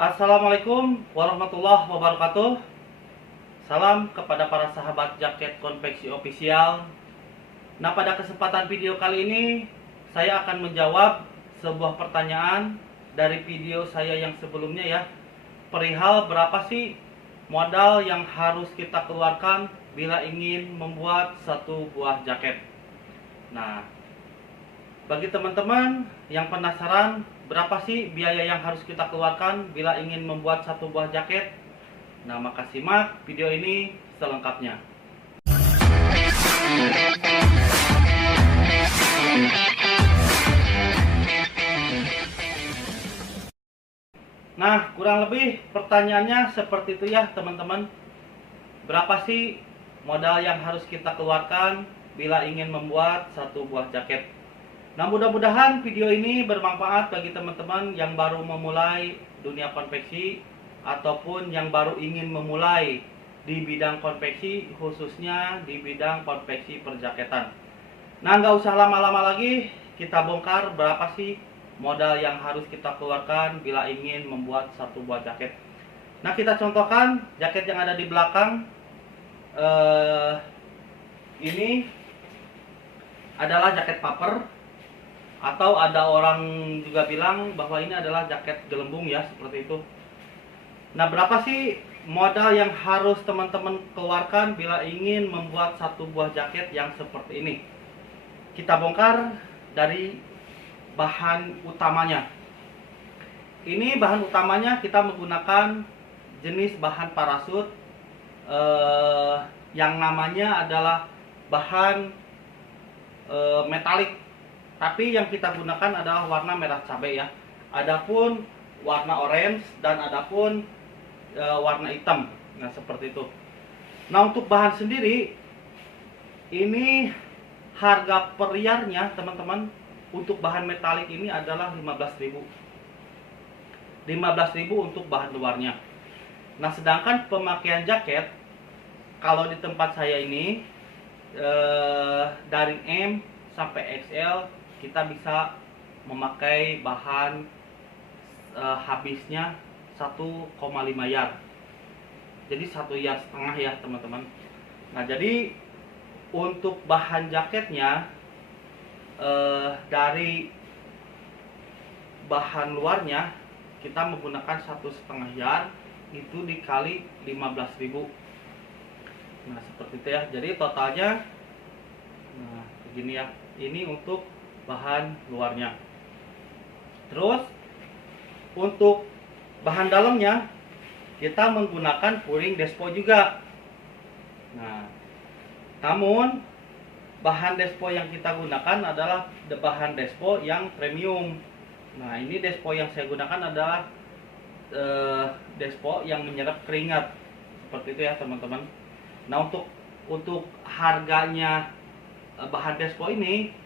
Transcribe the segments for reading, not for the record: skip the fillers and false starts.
Assalamualaikum warahmatullahi wabarakatuh. Salam kepada para sahabat jaket konveksi official. Nah, pada kesempatan video kali ini saya akan menjawab sebuah pertanyaan dari video saya yang sebelumnya ya. Perihal berapa sih modal yang harus kita keluarkan bila ingin membuat satu buah jaket. Nah, bagi teman-teman yang penasaran berapa sih biaya yang harus kita keluarkan bila ingin membuat satu buah jaket, nah maka simak video ini selengkapnya. Nah, kurang lebih pertanyaannya seperti itu ya teman-teman. Berapa sih modal yang harus kita keluarkan bila ingin membuat satu buah jaket? Nah, mudah-mudahan video ini bermanfaat bagi teman-teman yang baru memulai dunia konveksi ataupun yang baru ingin memulai di bidang konveksi, khususnya di bidang konveksi perjaketan. Nah, nggak usah lama-lama lagi, kita bongkar berapa sih modal yang harus kita keluarkan bila ingin membuat satu buah jaket. Nah, kita contohkan jaket yang ada di belakang. Ini adalah jaket paper, atau ada orang juga bilang bahwa ini adalah jaket gelembung ya, seperti itu. Nah, berapa sih modal yang harus teman-teman keluarkan bila ingin membuat satu buah jaket yang seperti ini? Kita bongkar dari bahan utamanya. Ini bahan utamanya kita menggunakan jenis bahan parasut yang namanya adalah bahan metalik. Tapi yang kita gunakan adalah warna merah cabai ya. Adapun warna orange dan adapun warna hitam. Nah, seperti itu. Nah, untuk bahan sendiri ini harga per yarnya teman-teman untuk bahan metalik ini adalah 15.000. 15.000 untuk bahan luarnya. Nah, sedangkan pemakaian jaket kalau di tempat saya ini dari M sampai XL kita bisa memakai bahan habisnya 1,5 yard. Jadi 1,5 yard ya teman-teman. Nah, jadi untuk bahan jaketnya dari bahan luarnya kita menggunakan 1,5 yard, itu dikali 15.000. Nah, seperti itu ya. Jadi totalnya nah begini ya. Ini untuk bahan luarnya. Terus untuk bahan dalamnya kita menggunakan puring despo juga. Nah, namun bahan despo yang kita gunakan adalah bahan despo yang premium. Nah, ini despo yang saya gunakan adalah despo yang menyerap keringat. Seperti itu ya teman-teman. Nah, untuk harganya bahan despo ini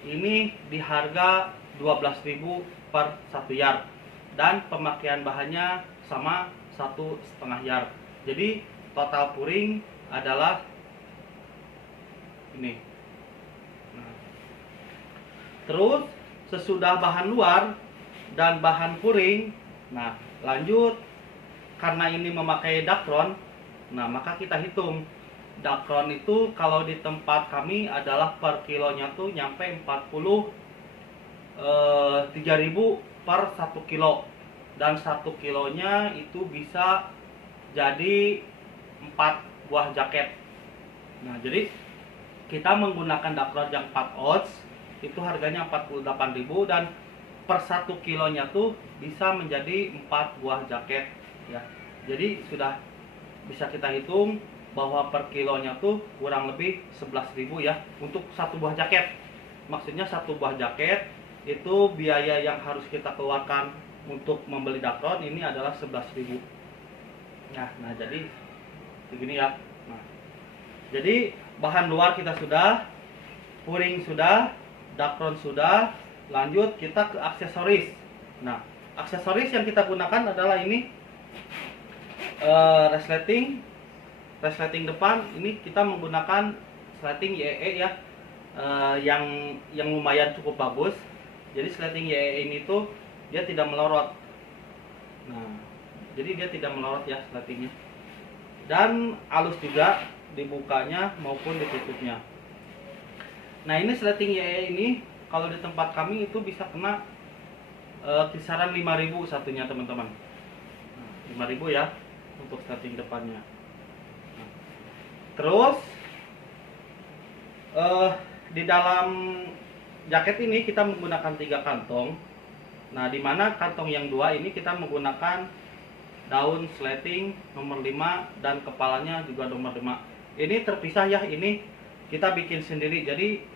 di harga 12.000 per 1 yard, dan pemakaian bahannya sama 1,5 yard. Jadi total puring adalah ini. Nah, terus sesudah bahan luar dan bahan puring, nah lanjut karena ini memakai dakron, nah maka kita hitung. Dakron itu kalau di tempat kami adalah per kilonya tuh nyampe 3.000 per 1 kilo, dan 1 kilonya itu bisa jadi 4 buah jaket. Nah, jadi kita menggunakan dakron yang 4 ounce itu harganya 48.000, dan per 1 kilonya tuh bisa menjadi 4 buah jaket ya. Jadi sudah bisa kita hitung bahwa per kilonya tuh kurang lebih 11.000 ya untuk satu buah jaket. Maksudnya satu buah jaket itu biaya yang harus kita keluarkan untuk membeli dakron ini adalah 11.000. Nah jadi begini ya. Nah, jadi bahan luar kita sudah, puring sudah, dakron sudah, lanjut kita ke aksesoris. Nah, aksesoris yang kita gunakan adalah ini resleting depan. Ini kita menggunakan resleting YE ya, yang lumayan cukup bagus. Jadi resleting YE ini tuh dia tidak melorot. Nah, jadi dia tidak melorot ya sletingnya. Dan halus juga dibukanya maupun ditutupnya. Nah ini sleting YE ini kalau di tempat kami itu bisa kena kisaran 5.000 satunya teman-teman. 5.000 ya untuk sleting depannya. Terus di dalam jaket ini kita menggunakan 3 kantong. Nah, di mana kantong yang 2 ini kita menggunakan daun sleting nomor 5 dan kepalanya juga nomor 5. Ini terpisah ya, ini kita bikin sendiri. Jadi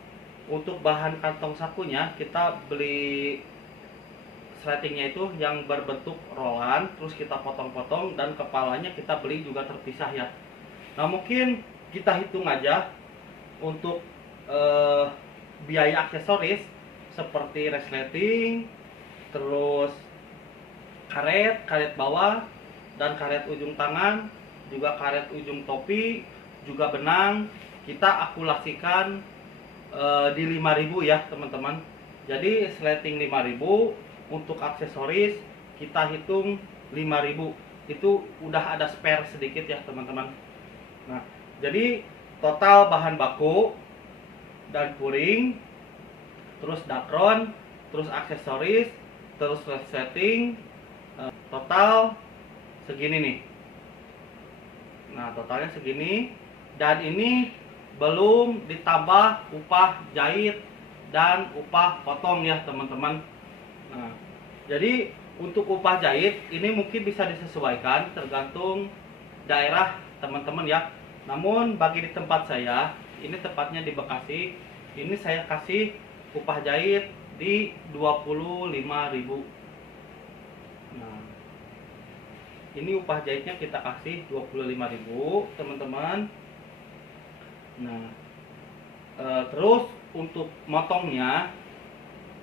untuk bahan kantong sakunya kita beli sletingnya itu yang berbentuk rolan, terus kita potong-potong, dan kepalanya kita beli juga terpisah ya. Nah, mungkin kita hitung aja untuk biaya aksesoris seperti resleting, terus karet bawah, dan karet ujung tangan, juga karet ujung topi, juga benang, kita akulasikan di 5.000 ya teman-teman. Jadi sleting 5.000, untuk aksesoris kita hitung 5.000. Itu udah ada spare sedikit ya teman-teman. Nah, jadi total bahan baku dan puring, terus dakron, terus aksesoris, terus resleting, total segini nih. Nah, totalnya segini, dan ini belum ditambah upah jahit dan upah potong ya teman-teman. Nah, jadi untuk upah jahit ini mungkin bisa disesuaikan tergantung daerah teman-teman ya. Namun bagi di tempat saya, ini tepatnya di Bekasi, ini saya kasih upah jahit di 25.000. Nah, ini upah jahitnya kita kasih 25.000 teman-teman. Nah, terus untuk motongnya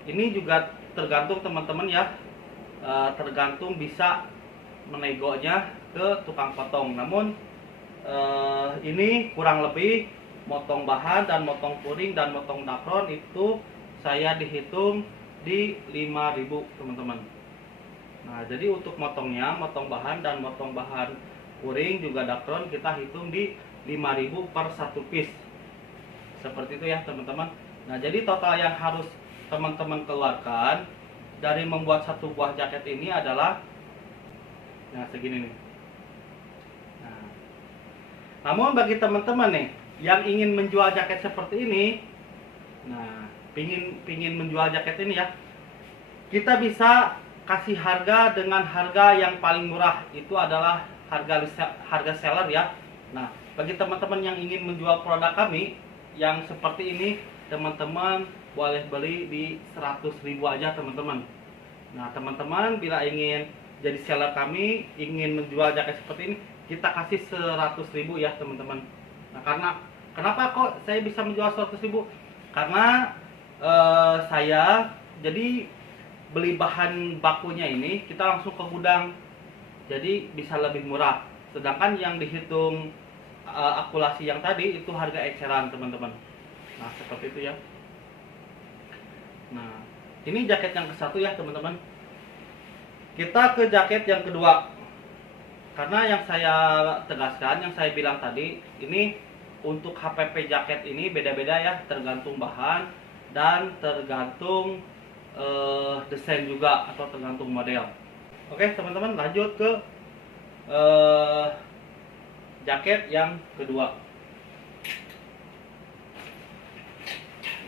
ini juga tergantung teman-teman ya, tergantung bisa menegonya ke tukang potong. Namun ini kurang lebih motong bahan dan motong puring dan motong dakron itu saya dihitung di 5.000 teman-teman. Nah, jadi untuk motongnya, motong bahan dan motong bahan puring juga dakron kita hitung di 5.000 per 1 piece. Seperti itu ya teman-teman. Nah, jadi total yang harus teman-teman keluarkan dari membuat satu buah jaket ini adalah segini nih. Nah, namun bagi teman-teman nih yang ingin menjual jaket seperti ini, nah pingin menjual jaket ini ya, kita bisa kasih harga dengan harga yang paling murah, itu adalah harga seller ya. Nah, bagi teman-teman yang ingin menjual produk kami yang seperti ini, teman-teman boleh beli di 100.000 aja teman-teman. Nah, teman-teman bila ingin jadi seller kami, ingin menjual jaket seperti ini, kita kasih 100.000 ya teman-teman. Nah, kenapa kok saya bisa menjual 100.000? Karena saya jadi beli bahan bakunya ini kita langsung ke gudang, jadi bisa lebih murah. Sedangkan yang dihitung akulasi yang tadi itu harga eceran teman-teman. Nah, seperti itu ya. Nah, ini jaket yang ke-1 ya teman-teman. Kita ke jaket yang kedua. Karena yang saya tegaskan, yang saya bilang tadi, ini untuk HPP jaket ini beda-beda ya, tergantung bahan dan tergantung desain juga atau tergantung model. Oke teman-teman, lanjut ke jaket yang kedua.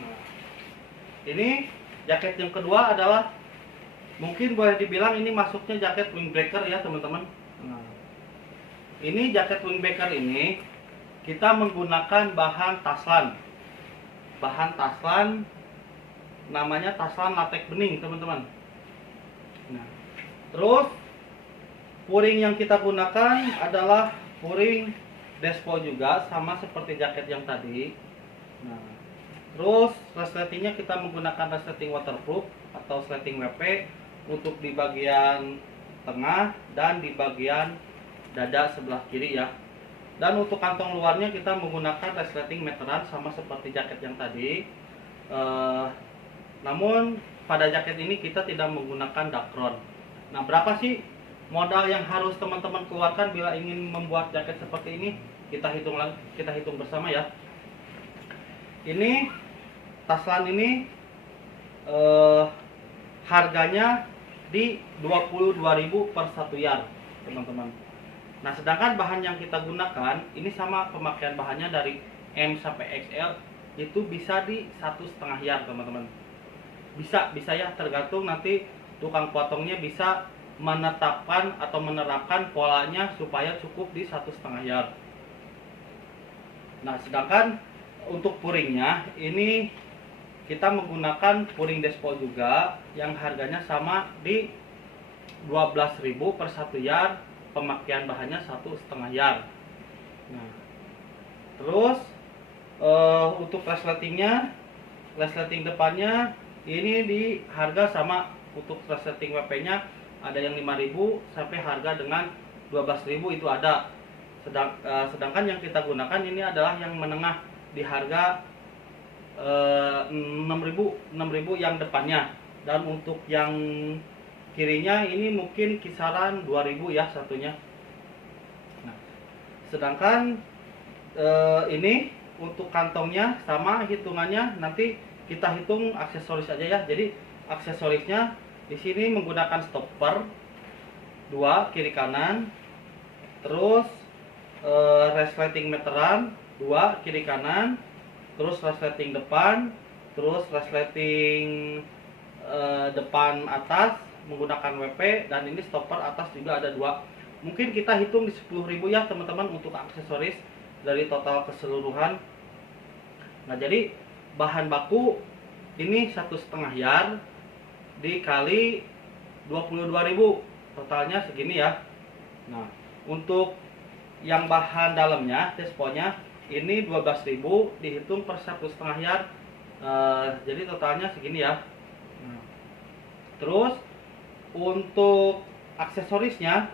Nah, ini jaket yang kedua adalah mungkin boleh dibilang ini masuknya jaket windbreaker ya teman-teman. Nah, ini jaket windbreaker ini kita menggunakan bahan taslan. Bahan taslan namanya taslan latex bening teman-teman. Nah, terus puring yang kita gunakan adalah puring despo juga, sama seperti jaket yang tadi. Nah, terus resletingnya kita menggunakan resleting waterproof atau resleting WP untuk di bagian tengah dan di bagian dada sebelah kiri ya. Dan untuk kantong luarnya kita menggunakan resleting meteran sama seperti jaket yang tadi. Namun pada jaket ini kita tidak menggunakan dakron. Nah, berapa sih modal yang harus teman-teman keluarkan bila ingin membuat jaket seperti ini, kita hitung bersama ya. Ini taslan ini harganya di 22.000 per 1 yard, teman-teman. Nah, sedangkan bahan yang kita gunakan ini sama pemakaian bahannya dari M sampai XL itu bisa di 1,5 yard, teman-teman. Bisa ya, tergantung nanti tukang potongnya bisa menetapkan atau menerapkan polanya supaya cukup di 1,5 yard. Nah, sedangkan untuk puringnya ini kita menggunakan puring Despo juga yang harganya sama di 12.000 per 1 yard, pemakaian bahannya 1,5 yard. Nah, terus untuk resletingnya, resleting depannya ini di harga sama. Untuk resleting WP-nya ada yang 5.000 sampai harga dengan 12.000 itu ada. Sedangkan yang kita gunakan ini adalah yang menengah di harga 6.000 yang depannya, dan untuk yang kirinya ini mungkin kisaran 2.000 ya satunya. Nah, sedangkan ini untuk kantongnya sama hitungannya, nanti kita hitung aksesoris aja ya. Jadi aksesorisnya di sini menggunakan stopper 2 kiri kanan, terus resleting meteran 2 kiri kanan, terus resleting depan, terus resleting depan atas menggunakan WP, dan ini stopper atas juga ada 2. Mungkin kita hitung di 10.000 ya teman-teman untuk aksesoris dari total keseluruhan. Nah, jadi bahan baku ini 1,5 yard dikali 22.000, totalnya segini ya. Nah, untuk yang bahan dalamnya, Despo-nya ini 12.000 dihitung per 1,5 yard, jadi totalnya segini ya. Nah, terus untuk aksesorisnya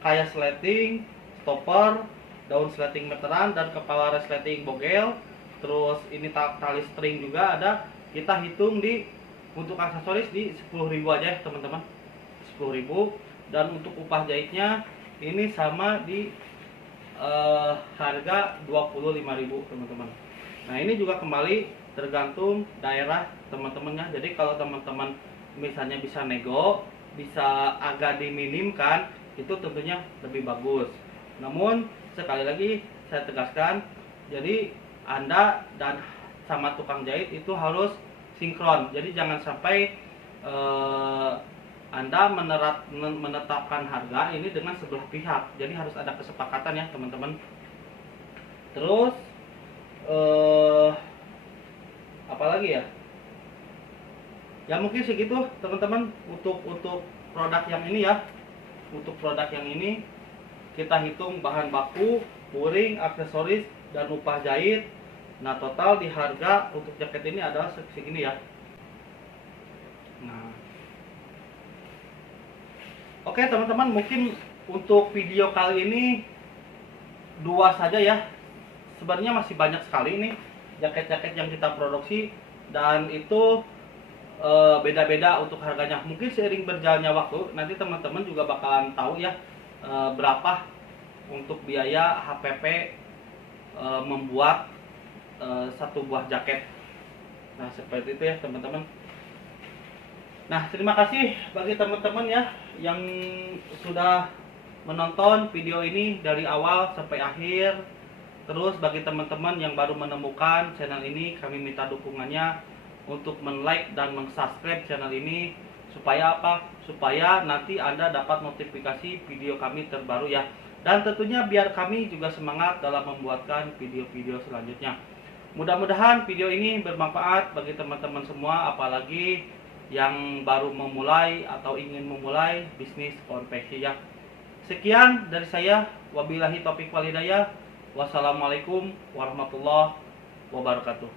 kayak sleting, stopper, daun sleting meteran, dan kepala resleting bogel, terus ini tali string juga ada. Kita hitung di untuk aksesoris di 10.000 aja ya teman-teman, 10.000. Dan untuk upah jahitnya ini sama di harga 25.000 teman-teman. Nah, ini juga kembali tergantung daerah teman-temannya. Jadi kalau teman-teman misalnya bisa nego, bisa agak diminimkan, itu tentunya lebih bagus. Namun sekali lagi saya tegaskan, jadi Anda dan sama tukang jahit itu harus sinkron. Jadi jangan sampai Anda menetapkan harga ini dengan sebelah pihak. Jadi harus ada kesepakatan ya teman-teman. Terus apalagi ya? Ya mungkin segitu teman-teman untuk produk yang ini ya. Untuk produk yang ini kita hitung bahan baku, puring, aksesoris, dan upah jahit. Nah, total di harga untuk jaket ini adalah segini ya. Nah, oke teman-teman, mungkin untuk video kali ini 2 saja ya. Sebenarnya masih banyak sekali ini jaket-jaket yang kita produksi, dan itu beda-beda untuk harganya. Mungkin seiring berjalannya waktu nanti teman-teman juga bakalan tahu ya berapa untuk biaya HPP membuat satu buah jaket. Nah, seperti itu ya teman-teman. Nah, terima kasih bagi teman-teman ya yang sudah menonton video ini dari awal sampai akhir. Terus bagi teman-teman yang baru menemukan channel ini, kami minta dukungannya untuk men-like dan men-subscribe channel ini. Supaya apa? Supaya nanti Anda dapat notifikasi video kami terbaru ya. Dan tentunya biar kami juga semangat dalam membuatkan video-video selanjutnya. Mudah-mudahan video ini bermanfaat bagi teman-teman semua, apalagi yang baru memulai atau ingin memulai bisnis konveksi ya. Sekian dari saya, wabillahi taufiq wal hidayah. Wassalamualaikum warahmatullahi wabarakatuh.